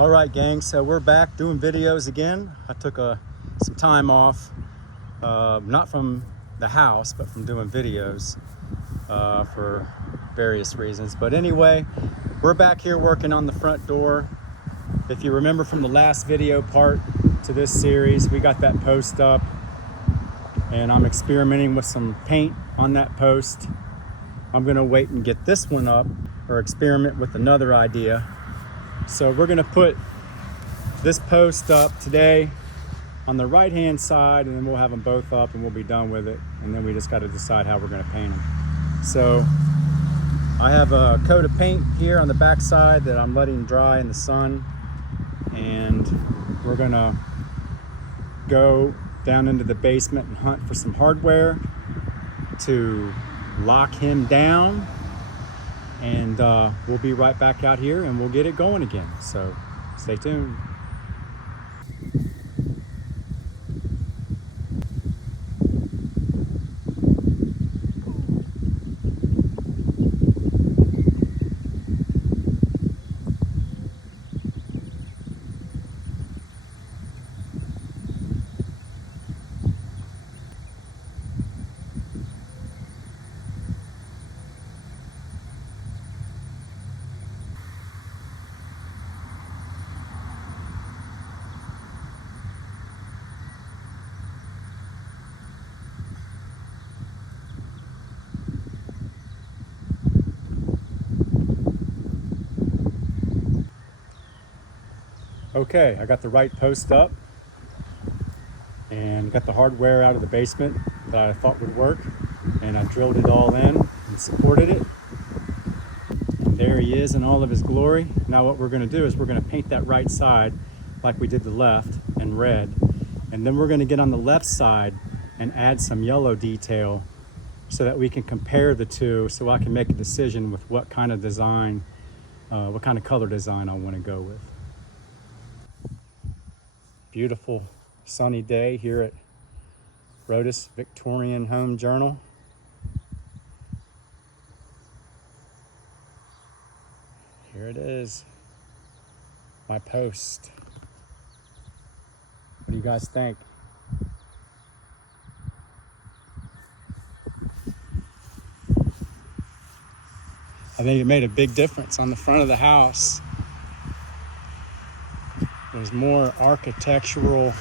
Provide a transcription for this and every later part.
All right, gang, so we're back doing videos again. I took some time off, not from the house, but from doing videos for various reasons. But anyway, we're back here working on the front door. If you remember from the last video part to this series, we got that post up and I'm experimenting with some paint on that post. I'm gonna wait and get this one up or experiment with another idea. So we're gonna put this post up today on the right hand side, and then we'll have them both up and we'll be done with it. And then we just gotta decide how we're gonna paint them. So I have a coat of paint here on the back side that I'm letting dry in the sun. And we're gonna go down into the basement and hunt for some hardware to lock him down. And we'll be right back out here and we'll get it going again. So stay tuned. Okay, I got the right post up and got the hardware out of the basement that I thought would work, and I drilled it all in and supported it. And there he is in all of his glory. Now what we're going to do is we're going to paint that right side like we did the left in red, and then we're going to get on the left side and add some yellow detail so that we can compare the two, so I can make a decision with what kind of design, what kind of color design I want to go with. Beautiful sunny day here at Rhoda's Victorian Home Journal. Here it is, my post. What do you guys think? I think it made a big difference on the front of the house. There's more architectural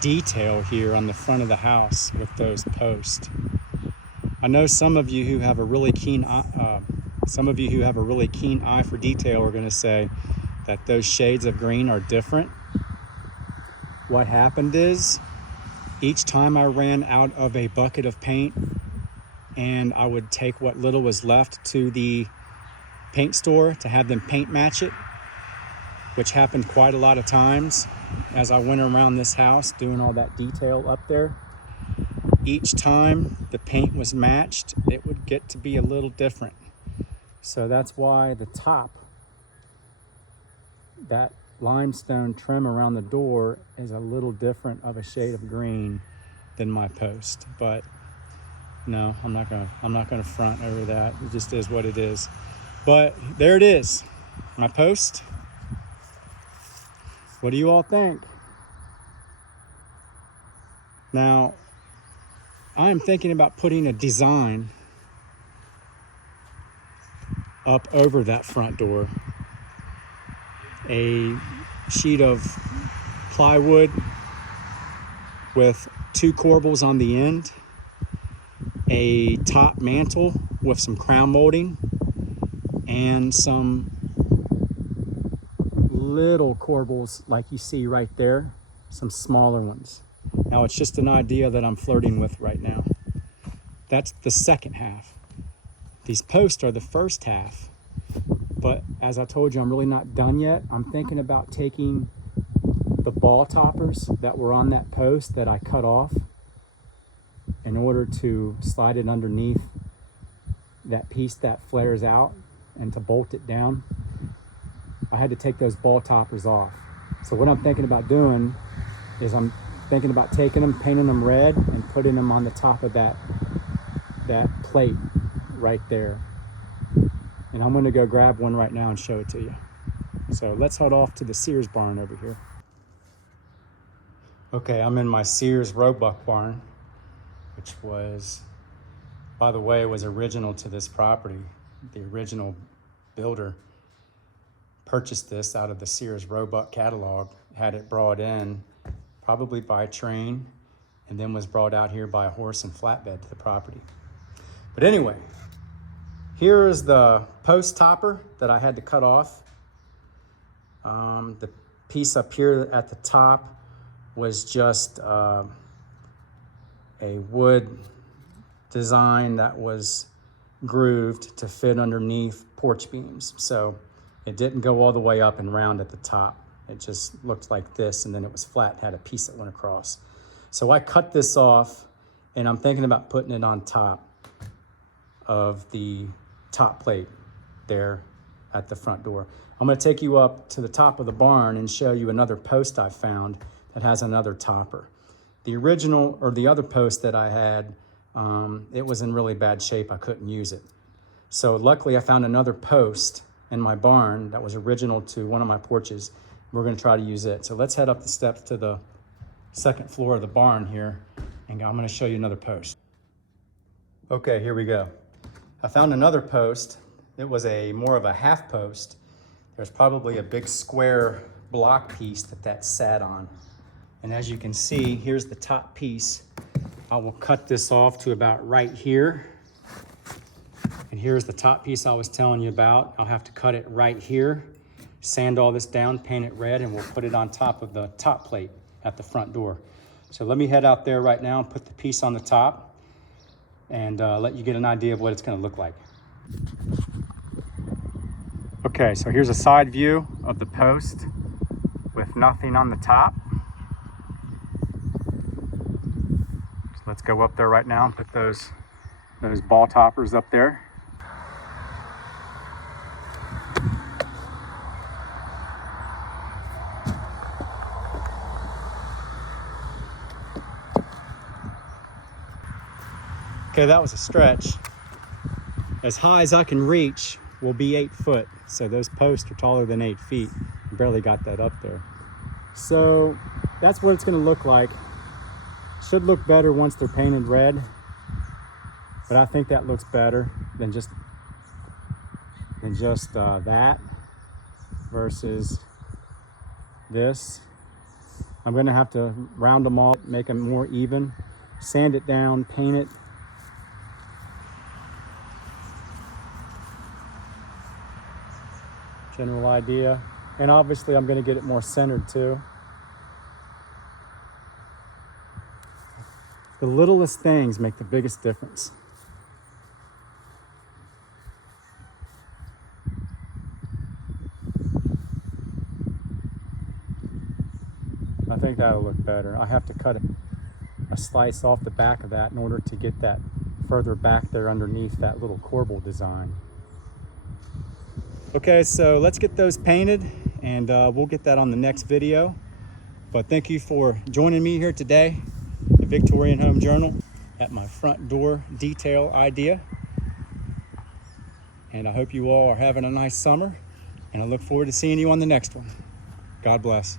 detail here on the front of the house with those posts. I know some of you who have a really keen eye for detail are going to say that those shades of green are different. What happened is, each time I ran out of a bucket of paint and I would take what little was left to the paint store to have them paint match it, which happened quite a lot of times as I went around this house doing all that detail up there. Each time the paint was matched, it would get to be a little different. So that's why the top, that limestone trim around the door, is a little different of a shade of green than my post. But no, I'm not gonna front over that. It just is what it is. But there it is, my post. What do you all think? Now, I'm thinking about putting a design up over that front door. A sheet of plywood with 2 corbels on the end, a top mantle with some crown molding, and some little corbels like you see right there, some smaller ones. Now it's just an idea that I'm flirting with right now. That's the second half. These posts are the first half, but as I told you, I'm really not done yet. I'm thinking about taking the ball toppers that were on that post that I cut off in order to slide it underneath that piece that flares out and to bolt it down. I had to take those ball toppers off. So what I'm thinking about doing is I'm thinking about taking them, painting them red, and putting them on the top of that plate right there. And I'm gonna go grab one right now and show it to you. So let's head off to the Sears barn over here. Okay, I'm in my Sears Roebuck barn, which was, by the way, was original to this property. The original builder purchased this out of the Sears Roebuck catalog, had it brought in probably by train, and then was brought out here by a horse and flatbed to the property. But anyway, here is the post topper that I had to cut off. The piece up here at the top was just a wood design that was grooved to fit underneath porch beams. So it didn't go all the way up and round at the top. It just looked like this, and then it was flat, had a piece that went across. So I cut this off, and I'm thinking about putting it on top of the top plate there at the front door. I'm gonna take you up to the top of the barn and show you another post I found that has another topper. The original, or the other post that I had, it was in really bad shape. I couldn't use it. So luckily I found another post in my barn that was original to one of my porches. We're gonna try to use it. So let's head up the steps to the second floor of the barn here, and I'm gonna show you another post. Okay, here we go. I found another post. It was more of a half post. There's probably a big square block piece that sat on. And as you can see, here's the top piece. I will cut this off to about right here. And here's the top piece I was telling you about. I'll have to cut it right here, sand all this down, paint it red, and we'll put it on top of the top plate at the front door. So let me head out there right now and put the piece on the top and let you get an idea of what it's gonna look like. Okay, so here's a side view of the post with nothing on the top. So let's go up there right now and put those ball toppers up there. Okay, that was a stretch. As high as I can reach will be 8 foot. So those posts are taller than 8 feet. I barely got that up there. So that's what it's gonna look like. Should look better once they're painted red, but I think that looks better than just that versus this. I'm gonna have to round them all, make them more even, sand it down, paint it. General idea. And obviously I'm gonna get it more centered too. The littlest things make the biggest difference. I think that'll look better. I have to cut a slice off the back of that in order to get that further back there underneath that little corbel design. Okay, so let's get those painted, and we'll get that on the next video. But thank you for joining me here today, the Victorian Home Journal, at my front door detail idea. And I hope you all are having a nice summer, and I look forward to seeing you on the next one. God bless.